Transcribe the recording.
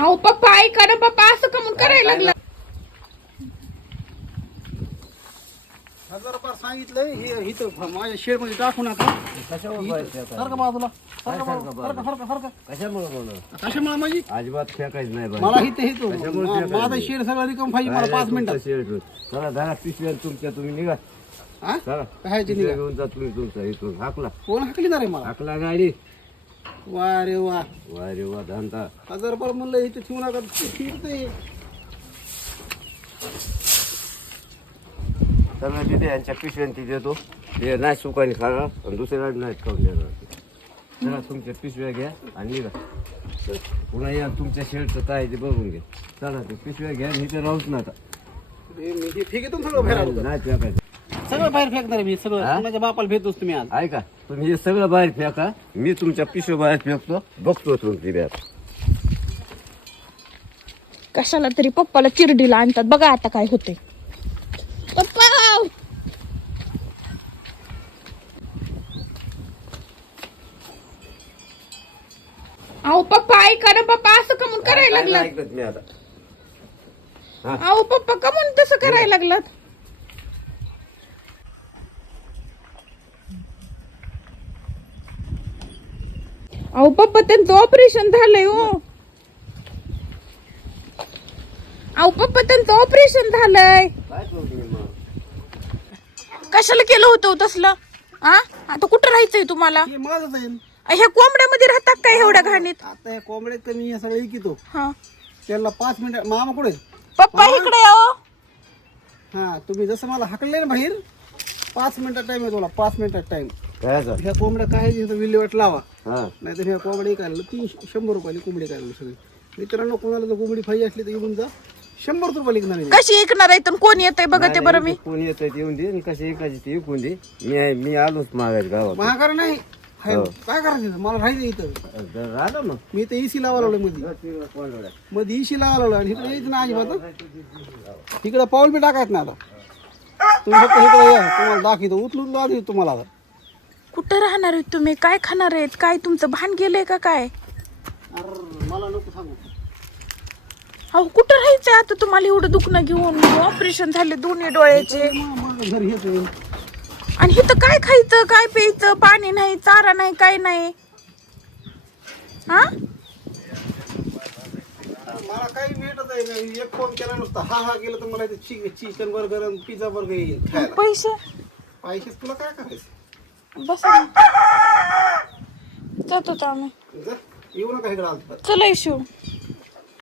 अहो पप्पा ऐका ना पप्पा असं कमून करायला लागला? हजार रुपये सांगितलंय हे इथं माझ्या शेडमध्ये टाकू नका. कशामुळे सारखं बाजूला सारखं बाजूला, सारखं सारखं सारखं कशामुळे बोलणार कशामुळे माझी? अजिबात फेकायचं नाही बाई. मला इथे हे कशामुळे तो फेकायचं? माझा शेड सगळं रिकम पाहिजे मला काय पाच मिनिटात. चला दहा पिशव्या तुमच्या तुम्ही निघा. हा चला. पिशव्या निघा. घेऊन जा तुम्ही तुमचा इथून. हाकला. कोण हाकली ना रे मला? हाकला गाडी. वा रे वा. वा रे वा धंदा हजार रुपये म्हणलं इथे ठेवू नका फिरते सगळं तिथे यांच्या पिशव्यान तिथे देतो. ते नाही सुकाने खाणार आणि दुसऱ्या नाही खाऊन देणार. चला तुमच्या पिशव्या घ्या आणि निघा. पुन्हा या तुमच्या शेडचं काय ते बघून घ्या. चला ते पिशव्या घ्या आणि इथे राहूच नका. हे मी हे फेकेतो सगळं बाहेर आलो. नाही फेकायचं. सगळं बाहेर फेकणार आहे मी सगळं. हा? माझ्या बापाला भेटतोच तुम्ही आज. ऐका तुम्ही हे सगळं बाहेर फेका. मी तुमच्या पिशव्या बाहेर फेकतो. बघतो तुमची बॅग कशाला तरी पप्पाला चिरडीला आणतात. बघा आता काय होते पप्पा! अहो पप्पा ऐका ना पप्पा असं कमून करायला काय लागलात? ऐकत मी आता. अहो पप्पा कमून तसं करायला लागलात? अहो पप्पा त्यांचं ऑपरेशन झालंय हो. अहो पप्पा त्यांचं ऑपरेशन झालंय? कशाला केलं होतं हो तसलं? आ? आता कुठं राहायचंय तुम्हाला? हे माझंच आहे. ह्या कोंबड्यामध्ये राहतात काय एवढ्या घाणीत? आता या कोंबड्यात तर मी हे सगळं इकितो हा. त्याला पाच मिनिट मामा कुठे पप्पा इकडे हो. हा तुम्ही जसं मला हाकलले ना बाहेर पाच मिनिटात टाइम आहे तुला पाच मिनिटात टाइम काय झालं? ह्या कोंबड्या काय तिथं विल्हेवाट लावा. हा. नाहीतर ह्या कोंबडी काढलं तीनशे शंभर रुपयाला कोंबडी काढली सगळी. मित्रांनो कोणाला जर कोंबडी पाहिजे असली तर येऊन जा. शंभर रुपये लिखणार आहे कशी ऐकणार आहे? कोण येतंय बघा ते बरं मी. कोण येत येऊन दे. आणि कशी एकाची ते विकून दे. मी आहे- मी आलोच मागायला गावात. महागार नाही. हाय, काय करायचं इथं? मला राहायचं इथं. जर राहिलं मग. मी तर इसी लावा लावलं मध्ये मध्ये इशी लावा लावलं आणि इकडे यायचं ना अजिबात इकडं पाऊल बी टाकायचं ना आता. तुम्ही फक्त इकडे या. तुम्हाला दाखवतो. उचलून आधी तुम्हाला आता. कुठं राहणार आहेत तुम्ही? काय खाणार आहेत? काय तुमचं भान गेलंय का काय? अरे मला नको सांगू अहो कुठं राहायचंय आता तुम्हाला एवढं दुखणं घेऊन? ऑपरेशन झाले दोन्ही डोळ्याचे. माझं घर हेच आहे. आणि इथं काय खायचं काय प्यायचं? पाणी नाही चारा नाही काय नाही. हा? मला काही भेटत आहे नाही. एक फोन केला नुसता हा हा गेलं तर मला चिकन बर्गर पिझ्झा बर्गर येईल खायला पैसे? पैसेच तुला काय करायचं? बस जातो आम्ही. जा, येऊ नका इकडे आलत चला शिव